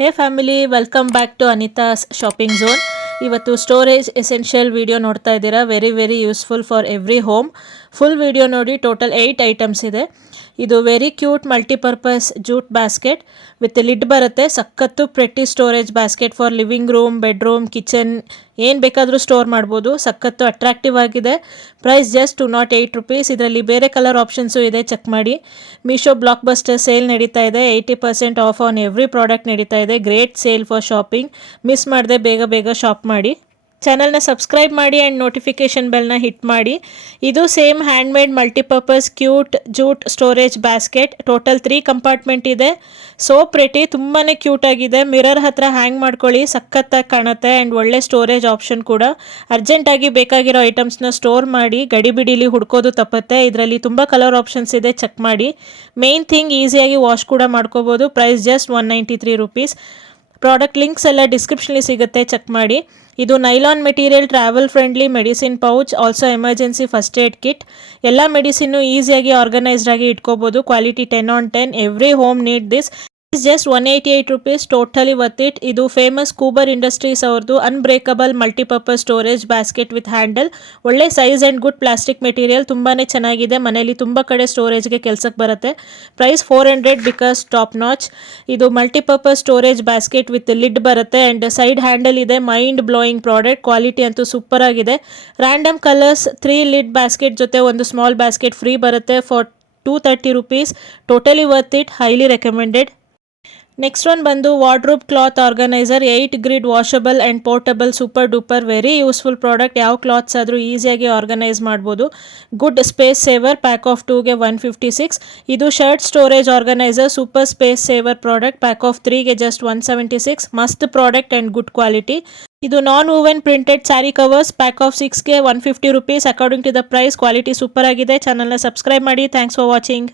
Hey family, welcome back to Anitha's shopping zone. ಇವತ್ತು storage essential video ನೋಡ್ತಾ ಇದ್ದೀರಾ. Very useful for every home. Full video ನೋಡಿ. Total 8 items ಇದೆ. ಇದು very cute multipurpose jute basket with lid ಬರುತ್ತೆ. ಸಖತ್ತು pretty storage basket for living room, bedroom, kitchen ಏನು ಬೇಕಾದರೂ ಸ್ಟೋರ್ ಮಾಡ್ಬೋದು. ಸಖತ್ತು ಅಟ್ರಾಕ್ಟಿವ್ ಆಗಿದೆ. Price just 208 rupees. ಇದರಲ್ಲಿ ಬೇರೆ ಕಲರ್ ಆಪ್ಷನ್ಸು ಇದೆ, ಚೆಕ್ ಮಾಡಿ. ಮೀಶೋ ಬ್ಲಾಕ್ ಬಸ್ಟರ್ ಸೇಲ್ ನಡೀತಾ ಇದೆ. 80% ಆಫ್ ಆನ್ ಎವ್ರಿ ಪ್ರಾಡಕ್ಟ್ ನಡೀತಾ ಇದೆ. Great sale for shopping. Miss ಮಾಡದೆ ಬೇಗ ಶಾಪ್ ಮಾಡಿ. ಚಾನಲ್ನ ಸಬ್ಸ್ಕ್ರೈಬ್ ಮಾಡಿ ಆ್ಯಂಡ್ ನೋಟಿಫಿಕೇಷನ್ ಬೆಲ್ನ ಹಿಟ್ ಮಾಡಿ. ಇದು same handmade multipurpose cute jute storage basket. Total 3 compartment ಇದೆ. ಸೋ ಪ್ರೆಟಿ, ತುಂಬಾ ಕ್ಯೂಟ್ ಆಗಿದೆ. ಮಿರರ್ ಹತ್ರ ಹ್ಯಾಂಗ್ ಮಾಡ್ಕೊಳ್ಳಿ, ಸಖತ್ತಾಗಿ ಕಾಣುತ್ತೆ. ಆ್ಯಂಡ್ ಒಳ್ಳೆ ಸ್ಟೋರೇಜ್ ಆಪ್ಷನ್ ಕೂಡ. ಅರ್ಜೆಂಟಾಗಿ ಬೇಕಾಗಿರೋ ಐಟಮ್ಸ್ನ ಸ್ಟೋರ್ ಮಾಡಿ ಗಡಿಬಿಡಿಲಿ ಹುಡ್ಕೋದು ತಪ್ಪುತ್ತೆ. ಇದರಲ್ಲಿ ತುಂಬ ಕಲರ್ ಆಪ್ಷನ್ಸ್ ಇದೆ, ಚೆಕ್ ಮಾಡಿ. ಮೇನ್ ಥಿಂಗ್, ಈಸಿಯಾಗಿ ವಾಶ್ ಕೂಡ ಮಾಡ್ಕೋಬೋದು. Price just 193 rupees. Product links ಎಲ್ಲ ಡಿಸ್ಕ್ರಿಪ್ಷನ್ಲಿ ಸಿಗುತ್ತೆ, ಚೆಕ್ ಮಾಡಿ. ಇದು nylon material, travel friendly medicine pouch, also emergency first aid kit. ಎಲ್ಲ ಮೆಡಿಸಿನ್ನು ಈಸಿಯಾಗಿ ಆರ್ಗನೈಸ್ಡ್ ಆಗಿ ಇಟ್ಕೋಬೋದು. Quality 10 on 10. Every home need this. Just 188 rupees. Totally worth it. ಇದು ಫೇಮಸ್ ಕೂಬರ್ ಇಂಡಸ್ಟ್ರೀಸ್ ಅವ್ರದ್ದು unbreakable multipurpose storage basket with handle. ಒಳ್ಳೆ size and good plastic material. ತುಂಬಾ ಚೆನ್ನಾಗಿದೆ. ಮನೆಯಲ್ಲಿ ತುಂಬ ಕಡೆ ಸ್ಟೋರೇಜ್ಗೆ ಕೆಲಸಕ್ಕೆ ಬರುತ್ತೆ. Price 400 because top notch. ಇದು multipurpose storage basket with lid ಬರುತ್ತೆ ಆ್ಯಂಡ್ ಸೈಡ್ ಹ್ಯಾಂಡಲ್ ಇದೆ. Mind blowing product. ಕ್ವಾಲಿಟಿ ಅಂತೂ ಸೂಪರ್ ಆಗಿದೆ. ರ್ಯಾಂಡಮ್ ಕಲರ್ಸ್, 3 ಲಿಡ್ ಬ್ಯಾಸ್ಕೆಟ್ ಜೊತೆ ಒಂದು ಸ್ಮಾಲ್ ಬ್ಯಾಸ್ಕೆಟ್ ಫ್ರೀ ಬರುತ್ತೆ for 230 rupees. Totally worth it. Highly recommended. Next one ಬಂದು wardrobe cloth organiser. 8 grid washable and portable, super duper very useful product. ಯಾವ clothes ಆದರೂ ಈಸಿಯಾಗಿ organise ಮಾಡ್ಬೋದು. Good space saver. Pack of 2ಗೆ 156. ಇದು shirt storage organiser. Super space saver product. Pack of 3ಗೆ just 176. ಮಸ್ತ್ product and good quality. ಇದು non woven printed sari covers. Pack of 6ಗೆ 150 rupees. According to the price quality super ಆಗಿದೆ. ಚಾನಲ್ನ subscribe ಮಾಡಿ. Thanks for watching.